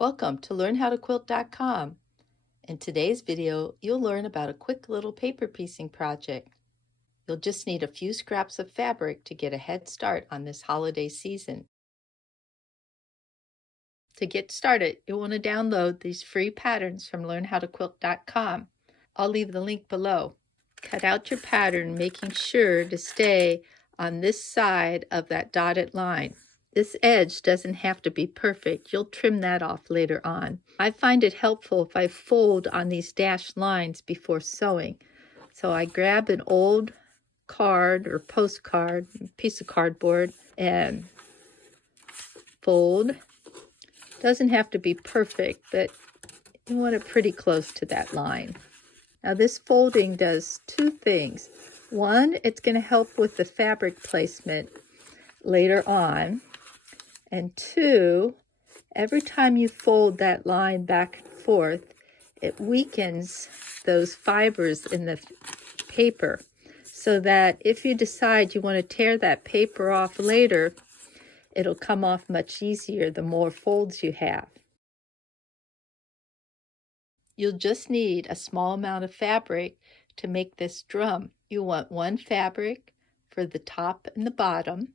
Welcome to learnhowtoquilt.com. In today's video, you'll learn about a quick little paper piecing project. You'll just need a few scraps of fabric to get a head start on this holiday season. To get started, you'll want to download these free patterns from learnhowtoquilt.com. I'll leave the link below. Cut out your pattern, making sure to stay on this side of that dotted line. This edge doesn't have to be perfect. You'll trim that off later on. I find it helpful if I fold on these dashed lines before sewing. So I grab an old card or postcard, piece of cardboard, and fold. Doesn't have to be perfect, but you want it pretty close to that line. Now this folding does two things. One, it's going to help with the fabric placement later on. And two, every time you fold that line back and forth, it weakens those fibers in the paper so that if you decide you want to tear that paper off later, it'll come off much easier the more folds you have. You'll just need a small amount of fabric to make this drum. You want one fabric for the top and the bottom.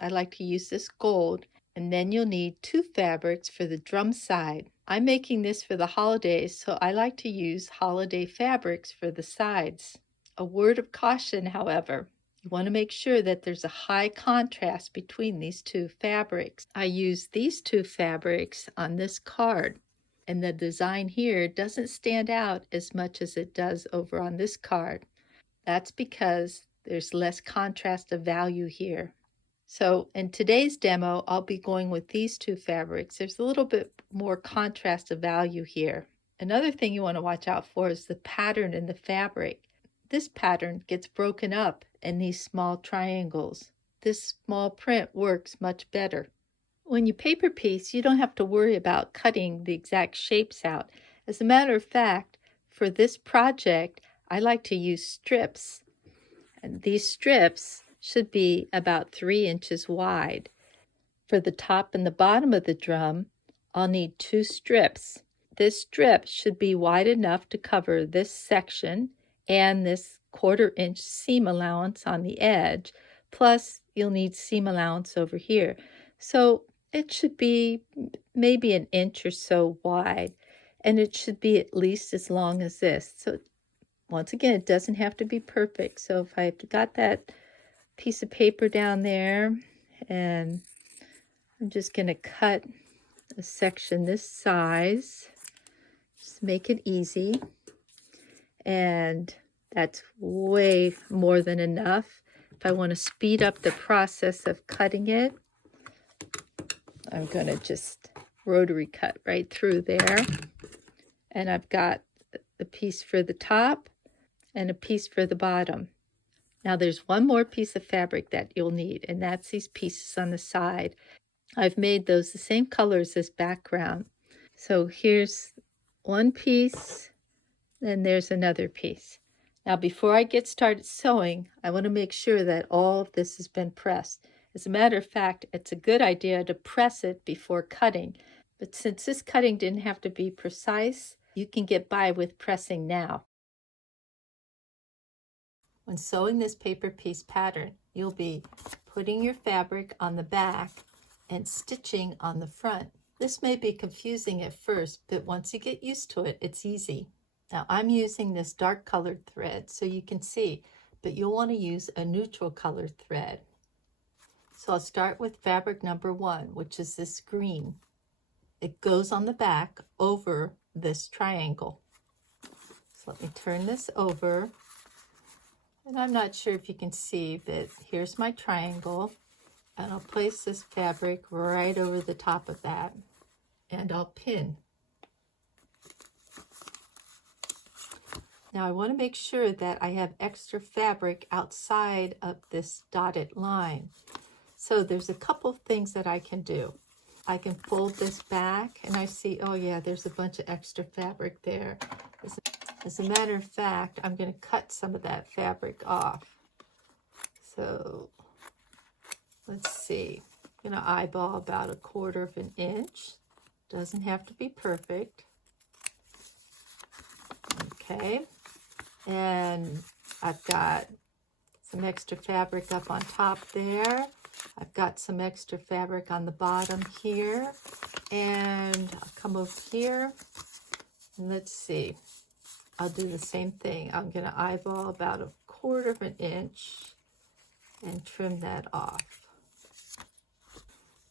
I like to use this gold. And then you'll need two fabrics for the drum side. I'm making this for the holidays, so I like to use holiday fabrics for the sides. A word of caution, however, you want to make sure that there's a high contrast between these two fabrics. I use these two fabrics on this card, and the design here doesn't stand out as much as it does over on this card. That's because there's less contrast of value here. So in today's demo, I'll be going with these two fabrics. There's a little bit more contrast of value here. Another thing you want to watch out for is the pattern in the fabric. This pattern gets broken up in these small triangles. This small print works much better. When you paper piece, you don't have to worry about cutting the exact shapes out. As a matter of fact, for this project, I like to use strips. And these strips should be about 3 inches wide. For the top and the bottom of the drum, I'll need 2 strips. This strip should be wide enough to cover this section and this 1/4 inch seam allowance on the edge, plus you'll need seam allowance over here. So it should be maybe 1 inch or so wide, and it should be at least as long as this. So once again, it doesn't have to be perfect. So if I've got that piece of paper down there, and I'm just going to cut a section this size, just make it easy, and that's way more than enough. If I want to speed up the process of cutting it, I'm going to just rotary cut right through there, and I've got the piece for the top and a piece for the bottom. Now there's one more piece of fabric that you'll need, and that's these pieces on the side. I've made those the same colors as background. So here's one piece, then there's another piece. Now before I get started sewing, I want to make sure that all of this has been pressed. As a matter of fact, it's a good idea to press it before cutting. But since this cutting didn't have to be precise, you can get by with pressing now. When sewing this paper piece pattern, you'll be putting your fabric on the back and stitching on the front. This may be confusing at first, but once you get used to it, it's easy. Now I'm using this dark colored thread so you can see, but you'll want to use a neutral colored thread. So I'll start with fabric number 1, which is this green. It goes on the back over this triangle. So let me turn this over. And I'm not sure if you can see, but here's my triangle, and I'll place this fabric right over the top of that, and I'll pin. Now I want to make sure that I have extra fabric outside of this dotted line. So there's a couple of things that I can do. I can fold this back, and I see, oh yeah, there's a bunch of extra fabric there. As a matter of fact, I'm going to cut some of that fabric off. So let's see. I'm going to eyeball about 1/4 inch Doesn't have to be perfect. Okay, and I've got some extra fabric up on top there. I've got some extra fabric on the bottom here, and I'll come over here and let's see. I'll do the same thing. I'm going to eyeball about 1/4 of an inch and trim that off.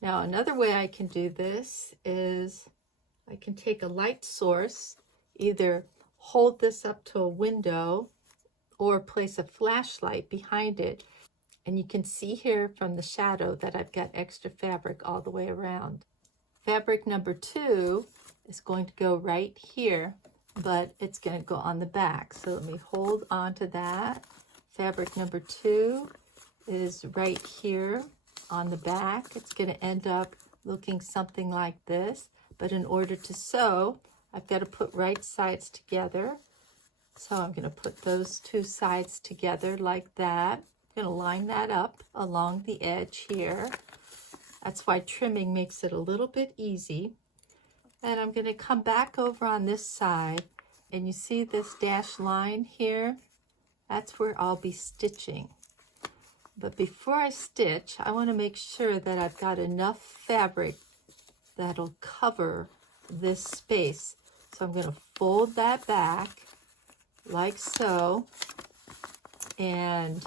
Now another way I can do this is I can take a light source, either hold this up to a window or place a flashlight behind it. And you can see here from the shadow that I've got extra fabric all the way around. Fabric number 2 is going to go right here, but it's going to go on the back. So let me hold on to that. Fabric number 2 is right here on the back. It's going to end up looking something like this. But in order to sew, I've got to put right sides together. So I'm going to put those 2 sides together like that. I'm going to line that up along the edge here. That's why trimming makes it a little bit easy. And I'm going to come back over on this side, and you see this dashed line here? That's where I'll be stitching. But before I stitch, I want to make sure that I've got enough fabric that'll cover this space. So I'm going to fold that back like so. And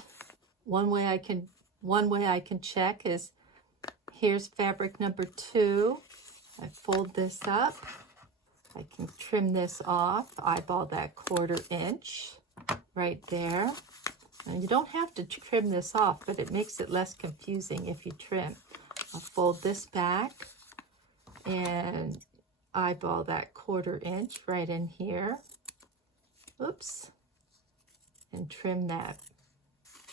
one way I can check is, here's fabric number 2. I fold this up. I can trim this off, eyeball that 1/4 inch right there. And you don't have to trim this off, but it makes it less confusing if you trim. I'll fold this back and eyeball that 1/4 inch right in here. Oops. And trim that.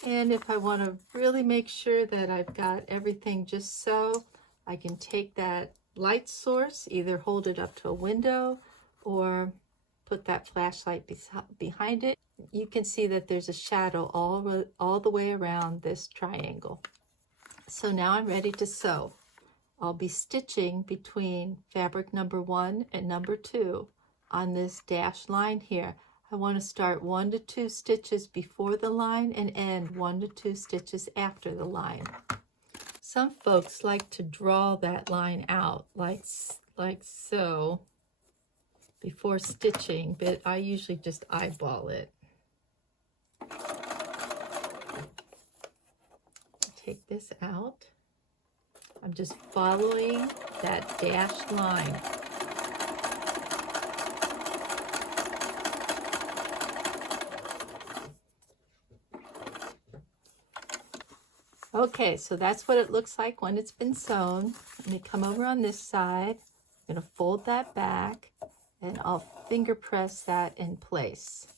And if I want to really make sure that I've got everything just so, I can take that light source, either hold it up to a window or put that flashlight behind it. You can see that there's a shadow all the way around this triangle. So now I'm ready to sew. I'll be stitching between fabric number 1 and number 2 on this dashed line here. I want to start 1 to 2 stitches before the line and end 1 to 2 stitches after the line. Some folks like to draw that line out like so before stitching, but I usually just eyeball it. Take this out. I'm just following that dashed line. Okay, so that's what it looks like when it's been sewn. Let me come over on this side. I'm going to fold that back, and I'll finger press that in place.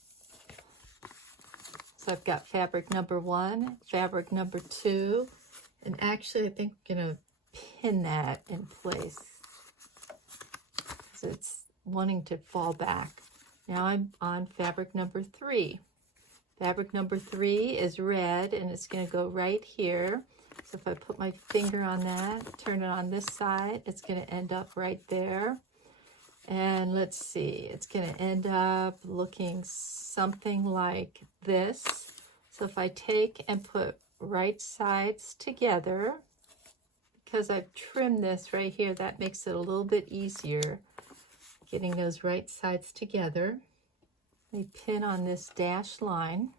So I've got fabric number 1, fabric number 2, and actually I think I'm going to pin that in place because it's wanting to fall back. Now I'm on fabric number 3. Fabric number 3 is red, and it's going to go right here. So if I put my finger on that, turn it on this side, it's going to end up right there. And let's see, it's going to end up looking something like this. So if I take and put right sides together, because I've trimmed this right here, that makes it a little bit easier getting those right sides together. Let me pin on this dashed line.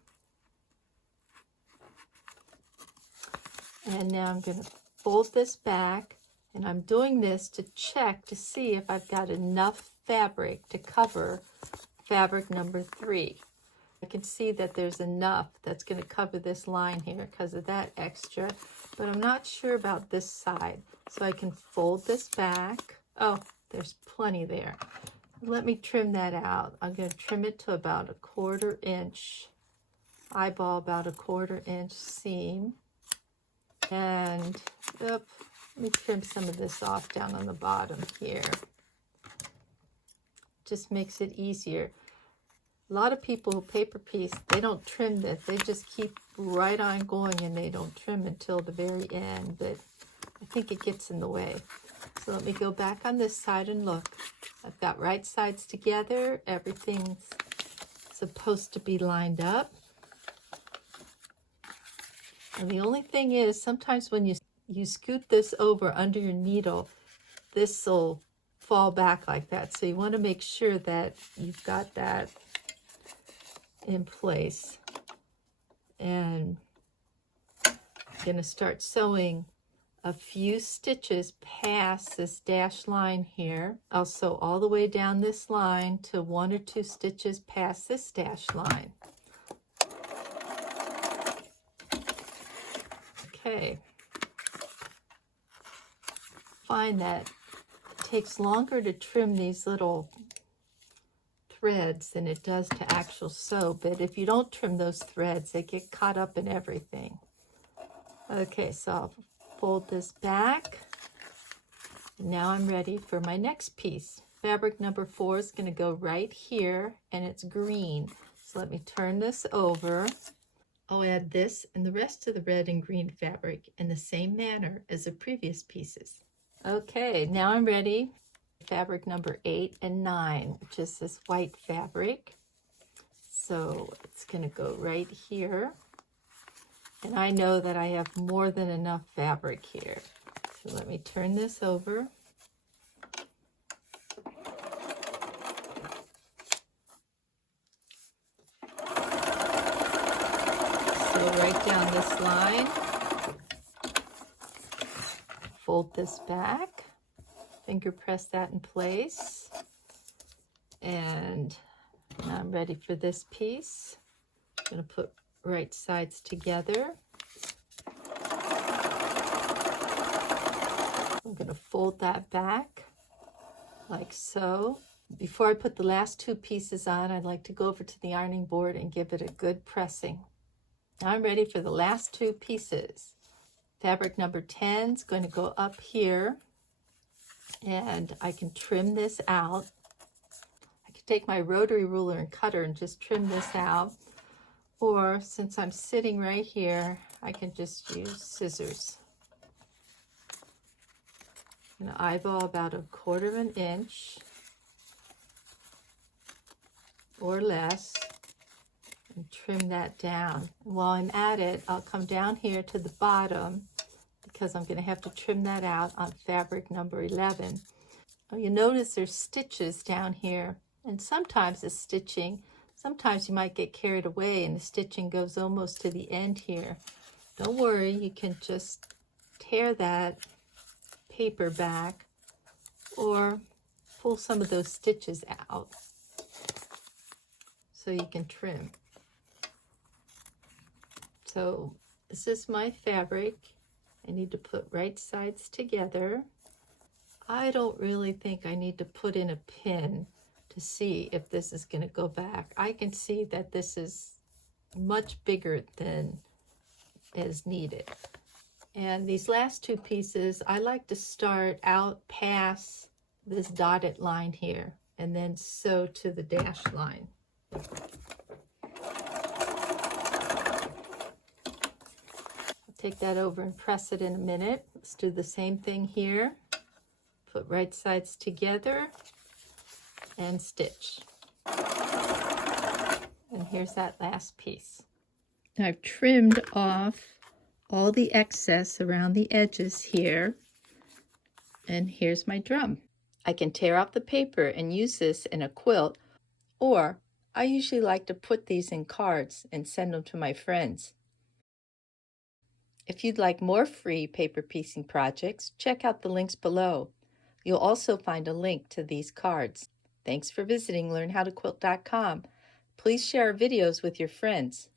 And now I'm going to fold this back, and I'm doing this to check to see if I've got enough fabric to cover fabric number 3. I can see that there's enough that's going to cover this line here because of that extra, but I'm not sure about this side. So I can fold this back. Oh, there's plenty there. Let me trim that out. I'm going to trim it to about 1/4 inch, eyeball about 1/4 inch seam. And let me trim some of this off down on the bottom here. Just makes it easier. A lot of people who paper piece, they don't trim this. They just keep right on going and they don't trim until the very end. But I think it gets in the way. So let me go back on this side and look. I've got right sides together. Everything's supposed to be lined up. And the only thing is, sometimes when you scoot this over under your needle, this will fall back like that. So you want to make sure that you've got that in place. And I'm going to start sewing a few stitches past this dashed line here. I'll sew all the way down this line to 1 or 2 stitches past this dashed line. Okay. Find that it takes longer to trim these little threads than it does to actual sew, but if you don't trim those threads, they get caught up in everything. Okay, so I'll fold this back. Now I'm ready for my next piece. Fabric number 4 is going to go right here, and it's green. So let me turn this over. I'll add this and the rest of the red and green fabric in the same manner as the previous pieces. Okay, now I'm ready. Fabric number 8 and 9, which is this white fabric. So it's going to go right here. And I know that I have more than enough fabric here. So let me turn this over. So right down this line. Fold this back. Finger press that in place. And now I'm ready for this piece. I'm going to put right sides together. I'm going to fold that back like so. Before I put the last 2 pieces on, I'd like to go over to the ironing board and give it a good pressing. Now I'm ready for the last 2 pieces. Fabric number 10 is going to go up here, and I can trim this out. I could take my rotary ruler and cutter and just trim this out. Or since I'm sitting right here, I can just use scissors. I'm going to eyeball about 1/4 inch or less and trim that down. And while I'm at it, I'll come down here to the bottom because I'm going to have to trim that out on fabric number 11. Now you notice there's stitches down here, and sometimes the stitching, sometimes you might get carried away and the stitching goes almost to the end here. Don't worry, you can just tear that paper back or pull some of those stitches out so you can trim. So this is my fabric. I need to put right sides together. I don't really think I need to put in a pin to see if this is going to go back. I can see that this is much bigger than is needed. And these last 2 pieces, I like to start out past this dotted line here and then sew to the dashed line. Take that over and press it in a minute. Let's do the same thing here. Put right sides together and stitch. And here's that last piece. I've trimmed off all the excess around the edges here. And here's my drum. I can tear off the paper and use this in a quilt, or I usually like to put these in cards and send them to my friends. If you'd like more free paper piecing projects, check out the links below. You'll also find a link to these cards. Thanks for visiting LearnHowToQuilt.com. Please share our videos with your friends.